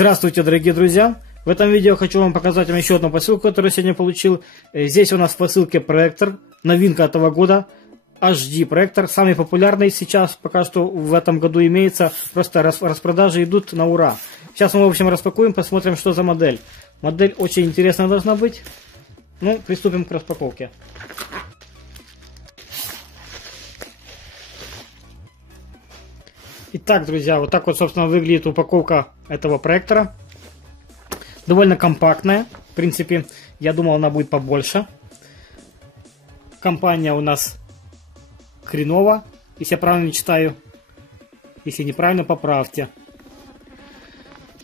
Здравствуйте, дорогие друзья! В этом видео хочу вам показать еще одну посылку, которую сегодня получил. Здесь у нас в посылке проектор, новинка этого года, HD проектор, самый популярный сейчас пока что в этом году имеется, просто распродажи идут на ура. Сейчас мы в общем распакуем, посмотрим, что за модель. Модель очень интересная должна быть. Ну, приступим к распаковке. Итак, друзья, вот так вот, собственно, выглядит упаковка этого проектора. Довольно компактная. В принципе, я думал, она будет побольше. Компания у нас Хренова, если я правильно читаю. Если неправильно, поправьте.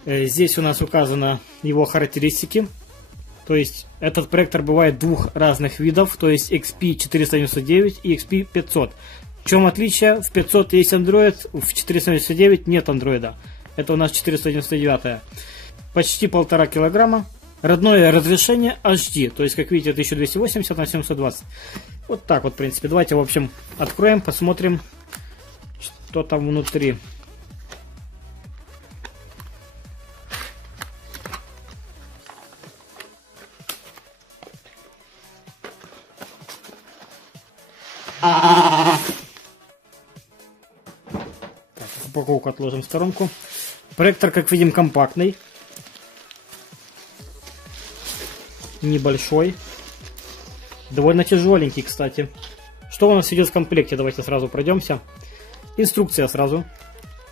Здесь у нас указаны его характеристики. То есть, этот проектор бывает двух разных видов. То есть, XP499 и XP500. В чем отличие? В 500 есть Android, в 499 нет андроида. Это у нас 499. Почти 1,5 килограмма. Родное разрешение HD. То есть, как видите, 1280 на 720. Вот так вот, в принципе. Давайте, в общем, откроем, посмотрим, что там внутри. Упаковку отложим в сторонку. Проектор, как видим, компактный. Небольшой. Довольно тяжеленький, кстати. Что у нас идет в комплекте? Давайте сразу пройдемся. Инструкция сразу.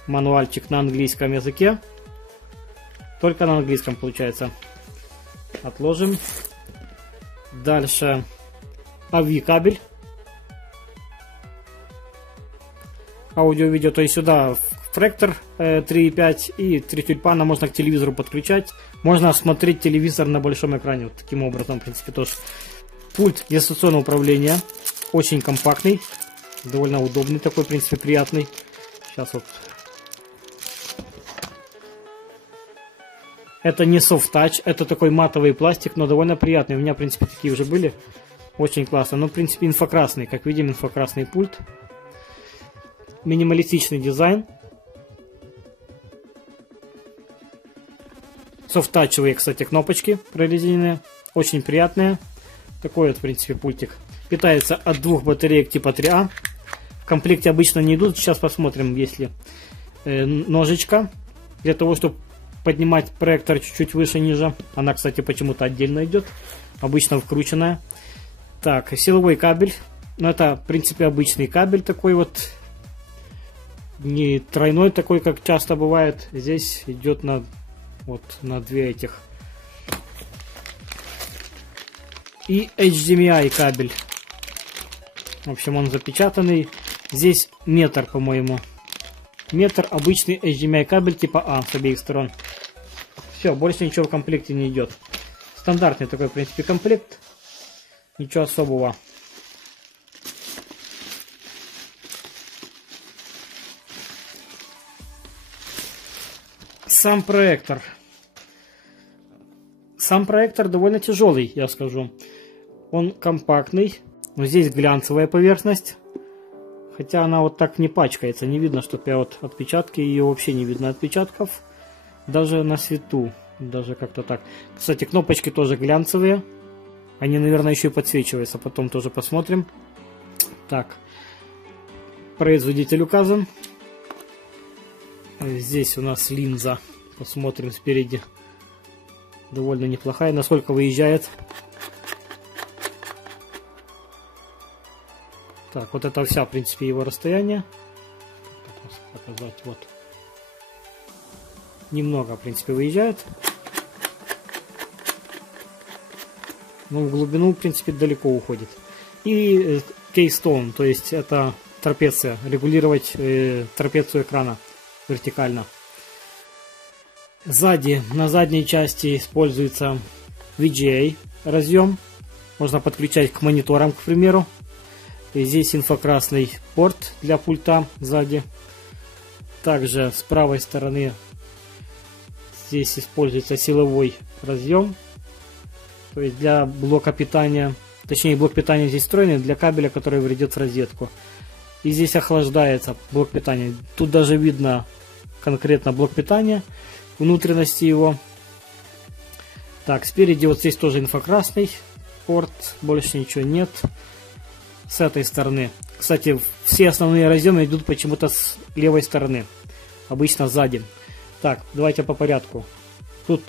Мануальчик на английском языке. Только на английском получается. Отложим. Дальше AV кабель. Аудио-видео, то есть сюда проектор 3.5 и 3 тюльпана можно к телевизору подключать. Можно смотреть телевизор на большом экране. Вот таким образом, в принципе, тоже. Пульт дистанционного управления. Очень компактный. Довольно удобный такой, в принципе, приятный. Сейчас вот. Это не soft touch, это такой матовый пластик, но довольно приятный. У меня, в принципе, такие уже были. Очень классно. Но, в принципе, инфракрасный. Как видим, инфракрасный пульт. Минималистичный дизайн. Софт-тачевые, кстати, кнопочки прорезиненные. Очень приятные. Такой вот, в принципе, пультик. Питается от двух батареек типа 3А. В комплекте обычно не идут. Сейчас посмотрим, есть ли ножичка. Для того, чтобы поднимать проектор чуть-чуть выше-ниже. Она, кстати, почему-то отдельно идет. Обычно вкрученная. Так, силовой кабель. Ну, это, в принципе, обычный кабель такой вот. Не тройной такой, как часто бывает. Здесь идет на вот на две этих. И HDMI кабель. В общем, он запечатанный. Здесь метр, по-моему. Метр, обычный HDMI кабель типа А с обеих сторон. Все, больше ничего в комплекте не идет. Стандартный такой, в принципе, комплект. Ничего особого. Сам проектор. Сам проектор довольно тяжелый, я скажу. Он компактный. Но здесь глянцевая поверхность. Хотя она вот так не пачкается. Не видно, что вот отпечатки. Ее вообще не видно отпечатков. Даже на свету. Даже как-то так. Кстати, кнопочки тоже глянцевые. Они, наверное, еще и подсвечиваются. Потом тоже посмотрим. Так. Производитель указан. Здесь у нас линза. Посмотрим спереди. Довольно неплохая. Насколько выезжает. Так, вот это вся, в принципе, его расстояние. Показать, вот. Немного, в принципе, выезжает. Но в глубину, в принципе, далеко уходит. И кейстоун, то есть это трапеция. Регулировать трапецию экрана вертикально. Сзади, на задней части используется VGA разъем. Можно подключать к мониторам, к примеру. И здесь инфракрасный порт для пульта сзади. Также с правой стороны здесь используется силовой разъем. То есть для блока питания. Точнее, блок питания здесь встроенный для кабеля, который ведет в розетку. И здесь охлаждается блок питания. Тут даже видно конкретно блок питания. внутренности его. Так, спереди вот здесь тоже инфракрасный порт, больше ничего нет. С этой стороны. Кстати, все основные разъемы идут почему-то с левой стороны. Обычно сзади. Так, давайте по порядку. Тут,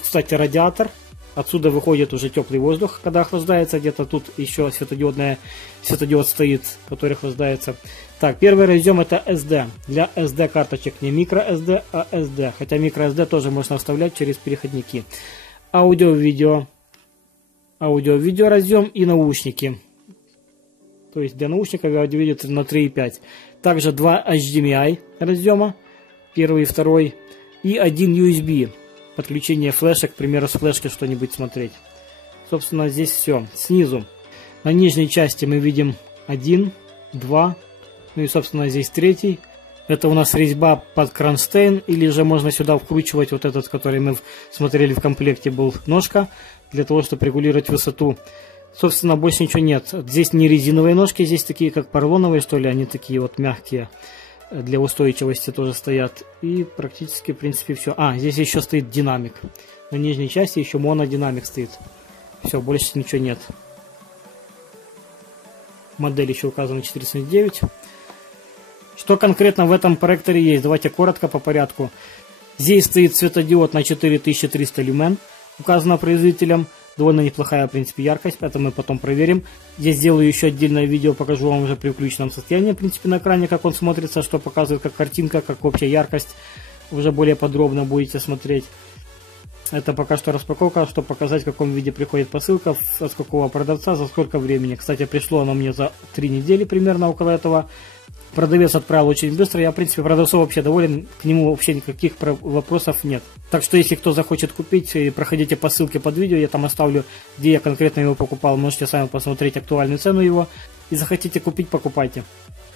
кстати, радиатор. Отсюда выходит уже теплый воздух, когда охлаждается. Где-то тут еще светодиод стоит, который охлаждается. Так, первый разъем это SD. Для SD карточек не microSD, а SD. Хотя microSD тоже можно вставлять через переходники. Аудио-видео разъем и наушники. То есть для наушников аудио-видео на 3.5. Также 2 HDMI разъема. Первый и второй. И один USB. Подключение флешек, к примеру, с флешки что-нибудь смотреть. Собственно, здесь все. Снизу. На нижней части мы видим 1, 2. Ну и, собственно, здесь третий. Это у нас резьба под кронштейн. Или же можно сюда вкручивать вот этот, который мы смотрели в комплекте, был ножка. Для того, чтобы регулировать высоту. Собственно, больше ничего нет. Здесь не резиновые ножки, здесь такие как поролоновые, что ли. Они такие вот мягкие. Для устойчивости тоже стоят. И практически, в принципе, все. Здесь еще стоит динамик. На нижней части еще монодинамик стоит. Все, больше ничего нет. Модель еще указана 409. Что конкретно в этом проекторе есть? Давайте коротко по порядку. Здесь стоит светодиод на 4300 люмен. Указано производителем. Довольно неплохая, в принципе, яркость, это мы потом проверим. Здесь сделаю еще отдельное видео, покажу вам уже при включенном состоянии, в принципе, на экране, как он смотрится, что показывает, как картинка, как общая яркость. Уже более подробно будете смотреть. Это пока что распаковка, чтобы показать, в каком виде приходит посылка, от какого продавца, за сколько времени. Кстати, пришло оно мне за 3 недели примерно, около этого. Продавец отправил очень быстро. Я, в принципе, продавцом вообще доволен. К нему вообще никаких вопросов нет. Так что, если кто захочет купить, проходите по ссылке под видео. Я там оставлю, где я конкретно его покупал. Можете сами посмотреть актуальную цену его. И захотите купить, покупайте.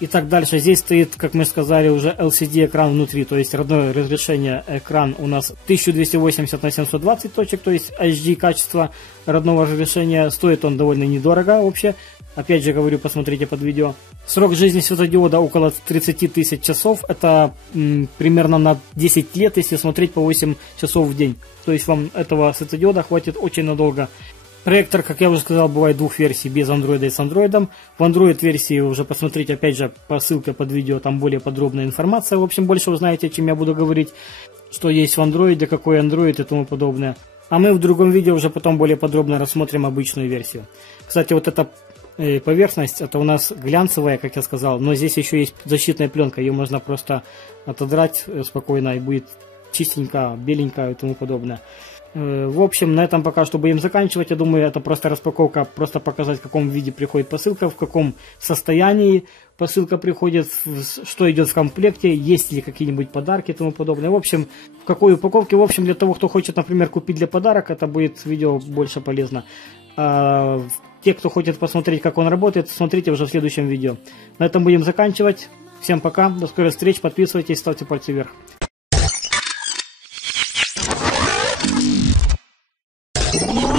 Итак, дальше здесь стоит, как мы сказали, уже LCD экран внутри. То есть родное разрешение экран у нас 1280 на 720 точек. То есть HD качество родного разрешения. Стоит он довольно недорого вообще. Опять же говорю, посмотрите под видео. Срок жизни светодиода около 30 тысяч часов. Это примерно на 10 лет, если смотреть по 8 часов в день. То есть вам этого светодиода хватит очень надолго. Проектор, как я уже сказал, бывает двух версий, без Android и с Android. В Android версии уже посмотрите, опять же, по ссылке под видео, там более подробная информация. В общем, больше узнаете, чем я буду говорить, что есть в Android, какой Android и тому подобное. А мы в другом видео уже потом более подробно рассмотрим обычную версию. Кстати, вот эта поверхность, это у нас глянцевая, как я сказал, но здесь еще есть защитная пленка, ее можно просто отодрать спокойно и будет чистенько, беленько и тому подобное. В общем, на этом пока что будем заканчивать. Я думаю, это просто распаковка, просто показать, в каком виде приходит посылка, в каком состоянии посылка приходит, что идет в комплекте, есть ли какие-нибудь подарки и тому подобное. В общем, в какой упаковке. В общем, для того, кто хочет, например, купить для подарок, это будет видео больше полезно. Те, кто хочет посмотреть, как он работает, смотрите уже в следующем видео. На этом будем заканчивать. Всем пока, до скорых встреч, подписывайтесь, ставьте пальцы вверх. Yeah.